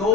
2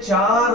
4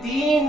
3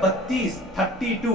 32।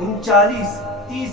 39, 30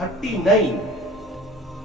39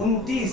29।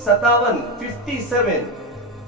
57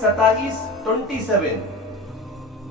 27।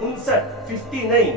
59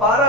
12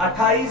28।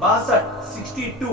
62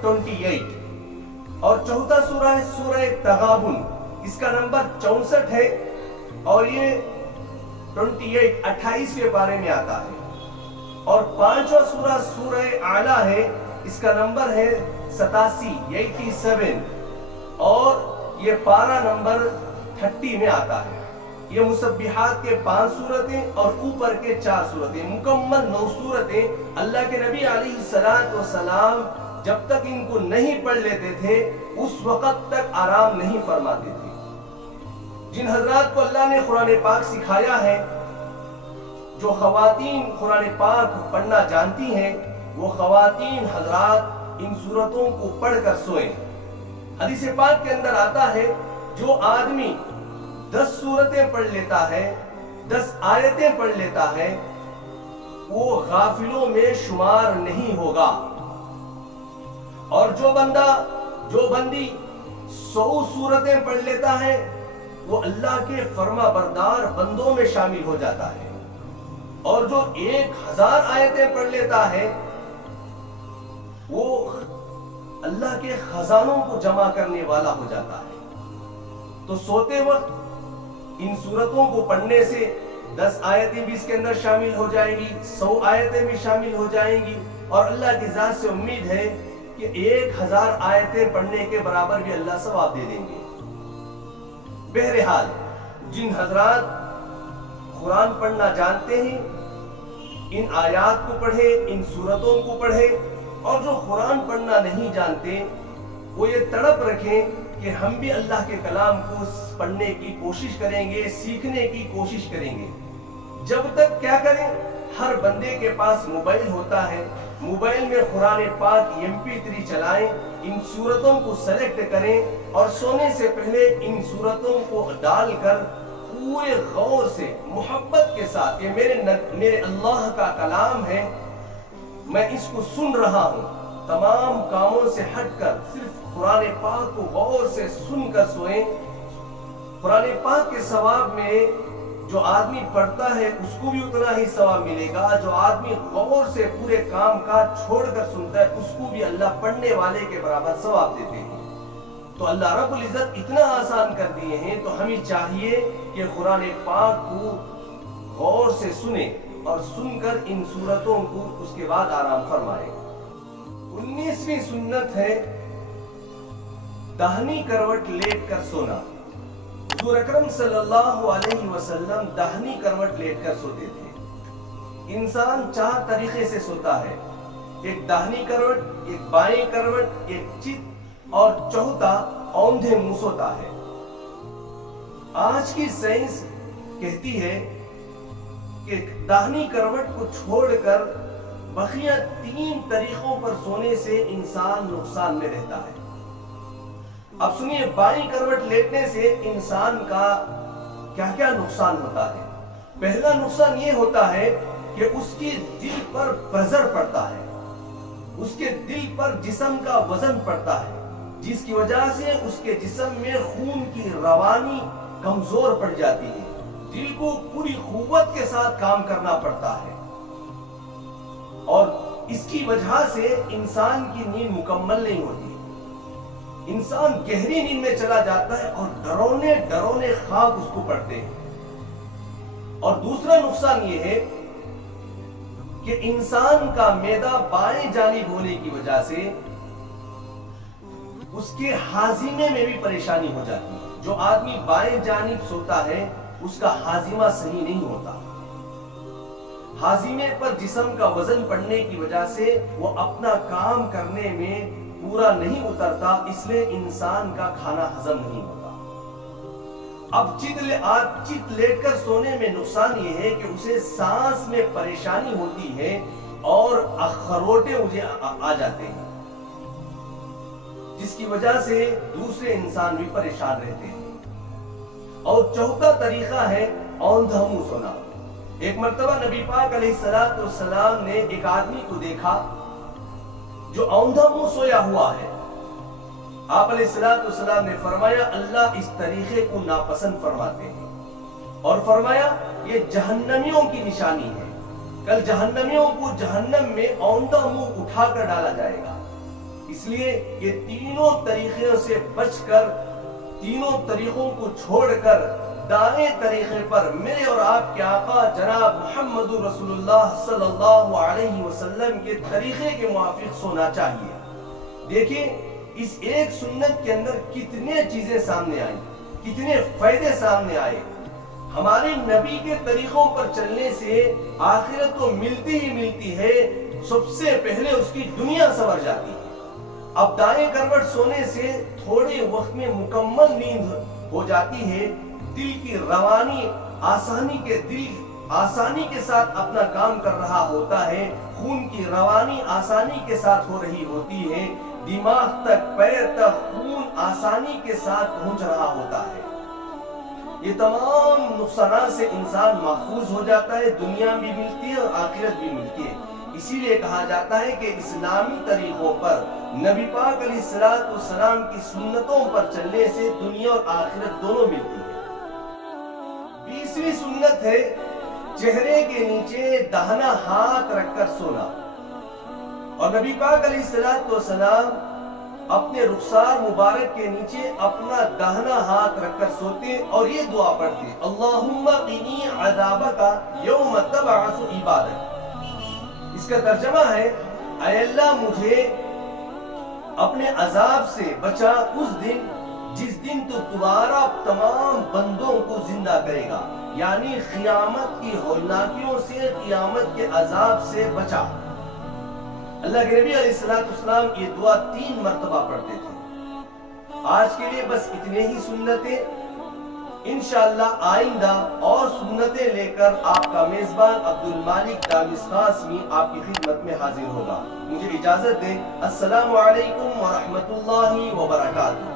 28। اور چوتھا سورہ ہے سورہ تغابن، اس کا نمبر 64 ہے اور یہ 28ویں پارے میں آتا ہے۔ اور پانچواں سورہ سورہ اعلیٰ ہے، اس کا نمبر ہے 87 اور یہ پارہ نمبر 30 میں آتا ہے۔ یہ مسبحات کے 5 سورتیں اور اوپر کے 4 سورتیں، مکمل 9 سورتیں۔ اللہ کے نبی علیہ السلام جب تک ان کو نہیں پڑھ لیتے تھے اس وقت تک آرام نہیں فرماتے تھے۔ جن حضرات کو اللہ نے قرآن پاک سکھایا ہے، جو خواتین قرآن پاک پڑھنا جانتی ہیں، وہ خواتین حضرات ان سورتوں کو پڑھ کر سوئیں۔ حدیث پاک کے اندر آتا ہے جو آدمی 10 سورتیں پڑھ لیتا ہے، 10 آیتیں پڑھ لیتا ہے، وہ غافلوں میں شمار نہیں ہوگا۔ اور جو بندی 100 سورتیں پڑھ لیتا ہے وہ اللہ کے فرما بردار بندوں میں شامل ہو جاتا ہے۔ اور جو 1000 آیتیں پڑھ لیتا ہے وہ اللہ کے خزانوں کو جمع کرنے والا ہو جاتا ہے۔ تو سوتے وقت ان سورتوں کو پڑھنے سے 10 آیتیں بھی اس کے اندر شامل ہو جائیں گی، 100 آیتیں بھی شامل ہو جائیں گی، اور اللہ کی ذات سے امید ہے کہ 1000 آیتیں پڑھنے کے برابر بھی اللہ ثواب دے دیں گے۔ بہرحال جن حضرات قرآن پڑھنا جانتے ہیں ان آیات کو پڑھیں، ان سورتوں کو پڑھیں، اور جو قرآن پڑھنا نہیں جانتے وہ یہ تڑپ رکھیں کہ ہم بھی اللہ کے کلام کو پڑھنے کی کوشش کریں گے، سیکھنے کی کوشش کریں گے۔ جب تک کیا کریں، ہر بندے کے پاس موبائل ہوتا ہے، موبائل میں قرآن پاک MP3 چلائیں، ان سورتوں کو سلیکٹ کریں اور سونے سے پہلے ان سورتوں کو ڈال کر پورے غور سے محبت کے ساتھ، یہ میرے اللہ کا کلام ہے، میں اس کو سن رہا ہوں، تمام کاموں سے ہٹ کر صرف قرآن پاک کو غور سے سن کر سوئیں۔ قرآن پاک کے ثواب میں جو آدمی پڑھتا ہے اس کو بھی اتنا ہی ثواب ملے گا، جو آدمی غور سے پورے کام کاج چھوڑ کر سنتا ہے اس کو بھی اللہ پڑھنے والے کے برابر ثواب دیتے ہیں۔ تو اللہ رب العزت اتنا آسان کر دیے ہیں، تو ہمیں چاہیے کہ قرآن پاک کو غور سے سنیں اور سن کر ان سورتوں کو اس کے بعد آرام فرمائیں۔ 19ویں سنت ہے داہنی کروٹ لیٹ کر سونا۔ حضور اکرم صلی اللہ علیہ وسلم داہنی کروٹ لیٹ کر سوتے تھے۔ انسان 4 طریقے سے سوتا ہے، ایک داہنی کروٹ، ایک بائیں کروٹ، ایک چت، اور چوتھا اوندھے منہ سوتا ہے۔ آج کی سائنس کہتی ہے کہ داہنی کروٹ کو چھوڑ کر بقیہ 3 طریقوں پر سونے سے انسان نقصان میں رہتا ہے۔ اب سنیے، بائیں کروٹ لیٹنے سے انسان کا کیا کیا نقصان ہوتا ہے۔ پہلا نقصان یہ ہوتا ہے کہ اس کی دل پر پریشر پڑتا ہے، اس کے دل پر جسم کا وزن پڑتا ہے، جس کی وجہ سے اس کے جسم میں خون کی روانی کمزور پڑ جاتی ہے، دل کو پوری قوت کے ساتھ کام کرنا پڑتا ہے، اور اس کی وجہ سے انسان کی نیند مکمل نہیں ہوتی، انسان گہری نیند میں چلا جاتا ہے اور ڈرونے خواب اس کو پڑتے ہیں۔ اور دوسرا نقصان یہ ہے کہ انسان کا معدہ بائیں جانب ہونے کی وجہ سے اس کے ہاضمے میں بھی پریشانی ہو جاتی ہے۔ جو آدمی بائیں جانب سوتا ہے اس کا ہاضمہ صحیح نہیں ہوتا، ہاضمے پر جسم کا وزن پڑنے کی وجہ سے وہ اپنا کام کرنے میں پورا نہیں اترتا، اس لیے انسان کا کھانا ہضم نہیں ہوتا۔ اب چت لیٹ کر سونے میں نقصان یہ ہے کہ اسے سانس میں پریشانی ہوتی ہے اور خروٹے آ جاتے ہیں، جس کی وجہ سے دوسرے انسان بھی پریشان رہتے ہیں۔ اور چوتھا طریقہ ہے اوندھا منہ سونا۔ ایک مرتبہ نبی پاک علیہ السلام نے ایک آدمی کو دیکھا جو اوندھا منہ سویا ہوا ہے۔ آپ علیہ السلام نے فرمایا اللہ اس طریقے کو ناپسند فرماتے ہیں، اور فرمایا یہ جہنمیوں کی نشانی ہے، کل جہنمیوں کو جہنم میں اوندھا منہ اٹھا کر ڈالا جائے گا۔ اس لیے کہ تینوں طریقوں سے بچ کر، تینوں طریقوں کو چھوڑ کر دائیں طریقے پر میرے اور آپ کے آقا جناب محمد رسول اللہ صلی اللہ علیہ وسلم کے طریقے کے موافق سونا چاہیے۔ دیکھیں اس ایک سنت کے اندر کتنے چیزیں سامنے آئیں، کتنے فائدے سامنے آئے۔ ہمارے نبی کے طریقوں پر چلنے سے آخرت تو ملتی ہی ملتی ہے، سب سے پہلے اس کی دنیا سنور جاتی ہے۔ اب دائیں کروٹ سونے سے تھوڑے وقت میں مکمل نیند ہو جاتی ہے، دل کی روانی آسانی کے ساتھ اپنا کام کر رہا ہوتا ہے، خون کی روانی آسانی کے ساتھ ہو رہی ہوتی ہے، دماغ تک پیر تک خون آسانی کے ساتھ پہنچ رہا ہوتا ہے۔ یہ تمام نقصانات سے انسان محفوظ ہو جاتا ہے، دنیا بھی ملتی ہے اور آخرت بھی ملتی ہے۔ اسی لیے کہا جاتا ہے کہ اسلامی طریقوں پر نبی پاک علیہ السلام کی سنتوں پر چلنے سے دنیا اور آخرت دونوں ملتی ہے۔ 20ویں سنت ہے چہرے کے نیچے داہنا ہاتھ رکھ کر سونا، اور نبی پاک علیہ السلام اپنے رخسار مبارک کے نیچے اپنا داہنا ہاتھ رکھ کر سوتے اور یہ دعا پڑھتے، اللہم قنی عذابک یوم تبعث عبادک۔ اس کا ترجمہ ہے، اے اللہ مجھے اپنے عذاب سے بچا اس دن جس دن تو دوبارہ تمام بندوں کو زندہ کرے گا، یعنی قیامت کی ہولناکیوں سے، قیامت کے عذاب سے بچا۔ اللہ کے نبی علیہ السلام یہ دعا 3 مرتبہ پڑھتے تھے۔ آج کے لیے بس اتنے ہی سنتیں، انشاءاللہ آئندہ اور سنتیں لے کر آپ کا میزبان عبدالمالک دامس قاسمی آپ کی خدمت میں حاضر ہوگا۔ مجھے اجازت دیں، السلام علیکم ورحمۃ اللہ وبرکاتہ۔